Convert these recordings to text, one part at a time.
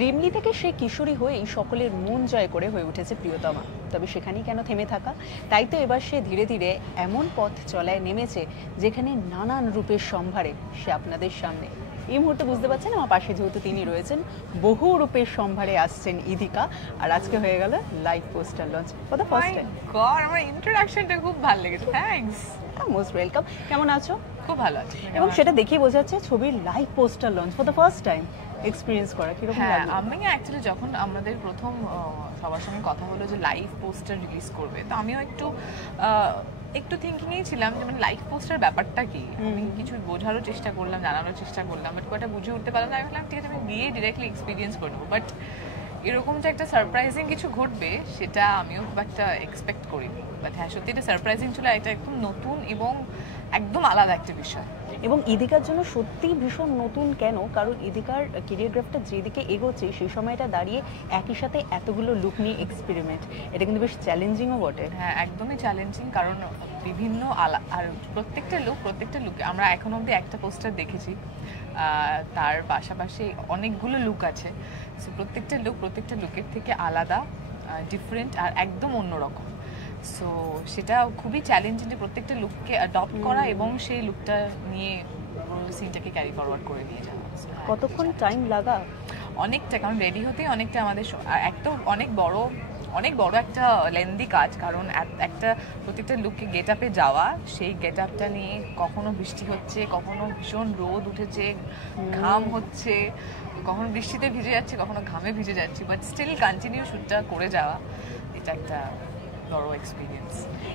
রিমলি থেকে সে কিশোরী হয়েই সকলের মন জয় করে হয়ে উঠেছে প্রিয়তমা। তবে সেখানেই কেন থেমে থাকা? তাই তো এবার সে ধীরে ধীরে এমন পথ চলায় নেমেছে যেখানে নানান রূপের সম্ভারে সে আপনাদের সামনে। এই মুহূর্তে বুঝতে পারছেন আমার পাশে যেহেতু তিনি রয়েছেন, বহু রূপের সম্ভারে আসছেন ইদিকা। আর আজকে হয়ে গেল live poster launch for the first time. God, আমার ইন্ট্রোডাকশনটা খুব ভালো লেগেছে, থ্যাঙ্কস। Most welcome. কেমন আছো? খুব ভালো আছে। এবং সেটা দেখেই বোঝা যাচ্ছে ছবির live poster launch for the first time experience করা কিরকম হ্যাঁ, লাগলো? আমি অ্যাকচুয়ালি যখন আমাদের প্রথম সবার সঙ্গে কথা হলো যে লাইভ পোস্টার রিলিজ করবে, তো আমিও একটু থিঙ্কিংয়েই ছিলাম যে মানে লাইভ পোস্টার ব্যাপারটা কি। আমি কিছু বোঝারও চেষ্টা করলাম, জানানোর চেষ্টা করলাম, বাট কটা বুঝে উঠতে পারলাম না। আমি ভাবলাম ঠিক আছে, আমি গিয়ে ডিরেক্টলি এক্সপিরিয়েন্স করে নেবো। বাট এরকম যে একটা সারপ্রাইজিং কিছু ঘটবে সেটা আমিও খুব একটা এক্সপেক্ট করিনি। বাট হ্যাঁ, সত্যি এটা সারপ্রাইজিং ছিল, এটা একদম নতুন এবং একদম আলাদা একটা বিষয়। এবং ইদিকার জন্য সত্যিই ভীষণ নতুন কেন? কারণ ইদিকার কেরিওগ্রাফটা যেদিকে এগোচ্ছে সেই সময়টা দাঁড়িয়ে একই সাথে এতগুলো লুক নিয়ে এক্সপেরিমেন্ট, এটা কিন্তু বেশ চ্যালেঞ্জিংও বটে। হ্যাঁ, একদমই চ্যালেঞ্জিং, কারণ বিভিন্ন আর প্রত্যেকটা লুকে আমরা এখন অবধি একটা পোস্টার দেখেছি, তার পাশাপাশি অনেকগুলো লুক আছে। সো প্রত্যেকটা লুকের থেকে আলাদা, ডিফারেন্ট আর একদম অন্যরকম। সো সেটা খুবই চ্যালেঞ্জিং যে প্রত্যেকটা লুককে অ্যাডপ্ট করা এবং সেই লুকটা নিয়ে পুরো সিনটাকে ক্যারি ফরওয়ার্ড করে নিয়ে যাওয়া। কতক্ষণ টাইম লাগা? অনেকটা, কারণ রেডি হতেই অনেকটা আমাদের একটা অনেক বড় একটা লেন্দি কাজ। কারণ একটা প্রত্যেকটা লুককে গেট আপে যাওয়া, সেই গেট আপটা নিয়ে কখনো বৃষ্টি হচ্ছে, কখনো ভীষণ রোদ উঠেছে, ঘাম হচ্ছে, কখনো বৃষ্টিতে ভিজে যাচ্ছে, কখনো ঘামে ভিজে যাচ্ছে, বাট স্টিল কন্টিনিউ শ্যুটটা করে যাওয়া, এটা একটা বড় এক্সপিরিয়েন্স।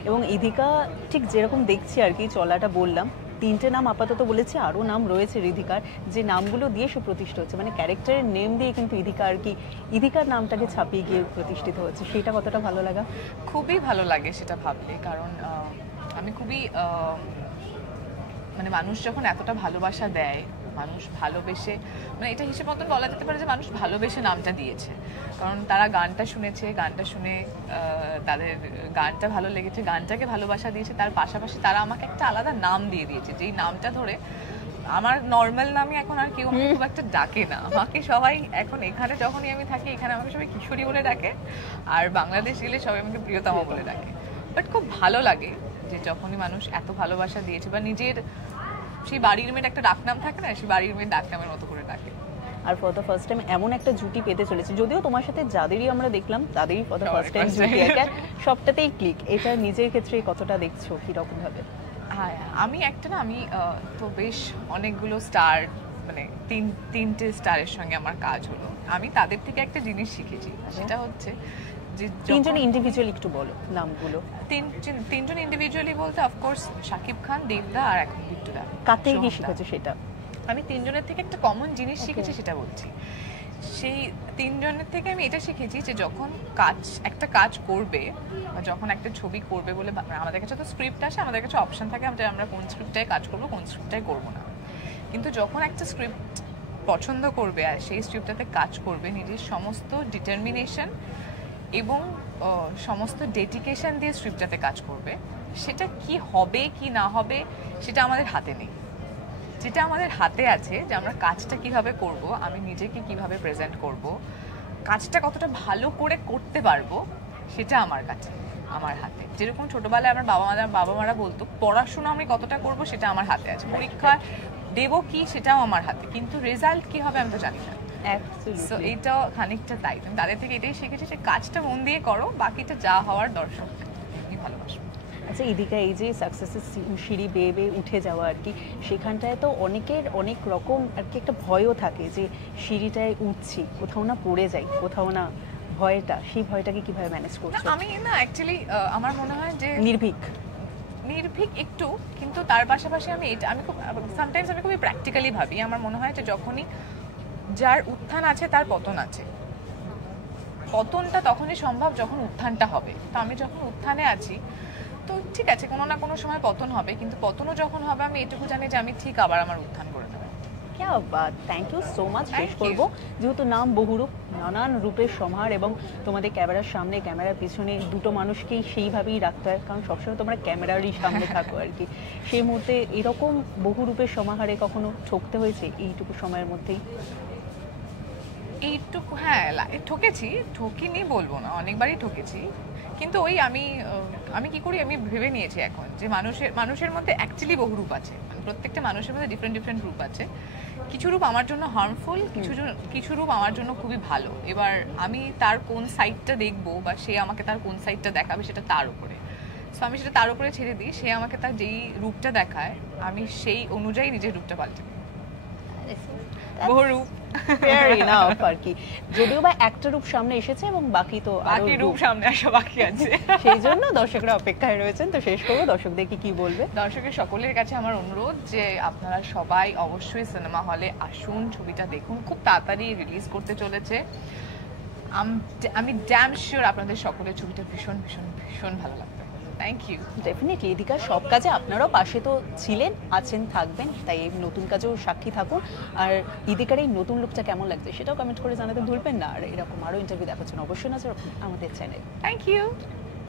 এবং ইদিকা ঠিক যেরকম দেখছি আর কি, চলাটা বললাম, তিনটে নাম আপাতত বলেছি, আরও নাম রয়েছে রিধিকার, যে নামগুলো দিয়ে সে প্রতিষ্ঠিত হচ্ছে, মানে ক্যারেক্টারের নেম দিয়ে কিন্তু ইদিকা আর কি ইদিকার নামটাকে ছাপিয়ে গিয়ে প্রতিষ্ঠিত হচ্ছে। সেটা কতটা ভালো লাগা? খুবই ভালো লাগে সেটা ভাবলে, কারণ আমি খুবই মানে মানুষ যখন এতটা ভালোবাসা দেয়, মানুষ ভালোবেসে, মানে এটা হিসেব মতন বলা যেতে পারে যে মানুষ ভালোবেসে নামটা দিয়েছে। কারণ তারা গানটা শুনেছে, গানটা শুনে তাদের গানটা ভালো লেগেছে, গানটাকে ভালোবাসা দিয়েছে, তার পাশাপাশি তারা আমাকে একটা আলাদা নাম দিয়ে দিয়েছে, যেই নামটা ধরে আমার নর্মাল নামে এখন আর কেউ আমাকে খুব একটা ডাকে না। আমাকে সবাই এখন এখানে যখনই আমি থাকি, এখানে আমাকে সবাই কিশোরী বলে ডাকে, আর বাংলাদেশ গেলে সবাই আমাকে প্রিয়তমা বলে ডাকে। বাট খুব ভালো লাগে যে যখনই মানুষ এত ভালোবাসা দিয়েছে, বা নিজের সেই বাড়ির মেয়ের একটা ডাকনাম থাকে না, সেই বাড়ির মেয়ের ডাকনামের মতো করে ডাকে। আর ফর দ্য ফার্স্ট টাইম এমন একটা জুটি পেতে চলেছে, যদিও তোমার সাথে যাদেরই আমরা দেখলাম তাদেরই ফর দ্য ফার্স্ট টাইম জুটি, এটা সবটাতেই ক্লিক। এটা নিজের ক্ষেত্রে কতটা দেখছো, কিরকম ভাবে? হ্যাঁ, আমি তো বেশ অনেকগুলো স্টার, মানে তিনটে স্টারের সঙ্গে আমার কাজ হলো। আমি তাদের থেকে একটা জিনিস শিখেছি, সেটা হচ্ছে যে তিনজন ইন্ডিভিজুয়াল একটু বলো নামগুলো। তিনজন ইন্ডিভিজুয়ালি বলতে অফকোর্স শাকিব খান, দেবদা আর এখন বিট্টুদা। কাতে কি শিখেছো সেটা? আমি তিনজনের থেকে একটা কমন জিনিস শিখেছি, সেটা বলছি। সেই তিনজনের থেকে আমি এটা শিখেছি যে যখন একটা কাজ করবে, বা যখন একটা ছবি করবে বলে আমাদের কাছে তো স্ক্রিপ্ট আসে, আমাদের কাছে অপশন থাকে যে আমরা কোন স্ক্রিপ্টটায় কাজ করবো, কোন স্ক্রিপ্টটায় করবো না। কিন্তু যখন একটা স্ক্রিপ্ট পছন্দ করবে আর সেই স্ক্রিপ্টটাতে কাজ করবে, নিজের সমস্ত ডিটারমিনেশন এবং সমস্ত ডেডিকেশন দিয়ে স্ক্রিপ্টটাতে কাজ করবে, সেটা কি হবে কি না হবে সেটা আমাদের হাতে নেই। যেটা আমাদের হাতে আছে, যে আমরা কাজটা কিভাবে করব, আমি নিজেকে কিভাবে প্রেজেন্ট করব, কাজটা কতটা ভালো করে করতে পারবো, সেটা আমার কাছে, আমার হাতে। যেরকম ছোটবেলায় আমার বাবা মারা বলতো পড়াশোনা আমি কতটা করব সেটা আমার হাতে আছে, পরীক্ষা দেবো কি সেটাও আমার হাতে, কিন্তু রেজাল্ট কি হবে আমি তো জানি না। সো এইটাও খানিকটা তাই, তুমি তাদের থেকে এটাই শিখেছি যে কাজটা মন দিয়ে করো, বাকিটা যা হওয়ার দর্শক এমনি ভালোবাসো। আচ্ছা ইদিকা, এই যে সাকসেসের সিঁড়ি বেয়ে বেয়ে উঠে যাওয়া আর কি, সেখানটায় তো অনেকের অনেক রকম আর কি একটা ভয়ও থাকে, যে সিঁড়িটায় উঠছি কোথাও না পড়ে যাই, কোথাও না, ভয়টা, সেই ভয়টাকে কিভাবে ম্যানেজ করছো? আমি না অ্যাকচুয়ালি আমার মনে হয় যে নির্ভীক একটু, কিন্তু তার পাশাপাশি আমি খুব সামটাইমস আমি খুবই প্র্যাকটিক্যালি ভাবি। আমার মনে হয় যে যখনই যার উত্থান আছে তার পতন আছে, পতনটা তখনই সম্ভব যখন উত্থানটা হবে। তো আমি যখন উত্থানে আছি, তো ঠিক আছে কোনো না কোনো সময় পতন হবে, কিন্তু পতনও যখন হবে আমি এটুকু জানি যে আমি ঠিক আবার আমার উত্থান করে নেব। ক্যা Baat, thank you so much. শেষ করবো, যেহেতু নাম বহুরূপ, নানান রূপের সমাহার, এবং তোমাদের ক্যামেরার সামনে ক্যামেরার পিছনে দুটো মানুষকেই সেইভাবেই রাখতে হয়, কারণ সবসময় তোমরা ক্যামেরারই সামনে থাকো আর কি। সেই মুহূর্তে এরকম বহু রূপের সমাহারে কখনো ঠকতে হয়েছে এইটুকু সময়ের মধ্যেই? এইটুকু হ্যাঁ ঠকেছি, ঠকিনি বলবো না, অনেকবারই ঠকেছি। কিন্তু ওই আমি কি করি, আমি ভেবে নিয়েছি এখন যে মানুষের মধ্যে অ্যাকচুয়ালি বহু রূপ আছে, মানে প্রত্যেকটা মানুষের মধ্যে ডিফারেন্ট রূপ আছে। কিছু রূপ আমার জন্য হার্মফুল, কিছু রূপ আমার জন্য খুবই ভালো। এবার আমি তার কোন সাইডটা দেখবো বা সে আমাকে তার কোন সাইডটা দেখাবে সেটা তার উপরে। সো আমি সেটা তার উপরে ছেড়ে দিই, সে আমাকে তার যেই রূপটা দেখায় আমি সেই অনুযায়ী নিজের রূপটা পাল্টে দিই। বহু রূপ ফেয়ার ইনাফ আর কি, যদিও বা একটা রূপ সামনে এসেছে এবং বাকি তো আরো বাকি রূপ সামনে আসা বাকি আছে। সেই জন্য দর্শকরা অপেক্ষায় রয়েছেন। তো শেষ করবো, দর্শকদেরকে কি বলবে? দর্শকের সকলের কাছে আমার অনুরোধ যে আপনারা সবাই অবশ্যই সিনেমা হলে আসুন, ছবিটা দেখুন, খুব তাড়াতাড়ি রিলিজ করতে চলেছে। আমি ড্যাম শিওর আপনাদের সকলের ছবিটা ভীষণ ভীষণ ভীষণ ভালো লাগবে। Thank you. ডেফিনেটলি এদিকার সব কাজে আপনারাও পাশে তো ছিলেন, আছেন, থাকবেন, তাই এই নতুন কাজেও সাক্ষী থাকুন। আর ইদিকার এই নতুন লুকটা কেমন লাগছে সেটাও কমেন্ট করে জানাতে ভুলবেন না। আর এরকম আরও ইন্টারভিউ দেখার জন্য অবশ্যই নজর রাখুন আমাদের চ্যানেল। Thank you.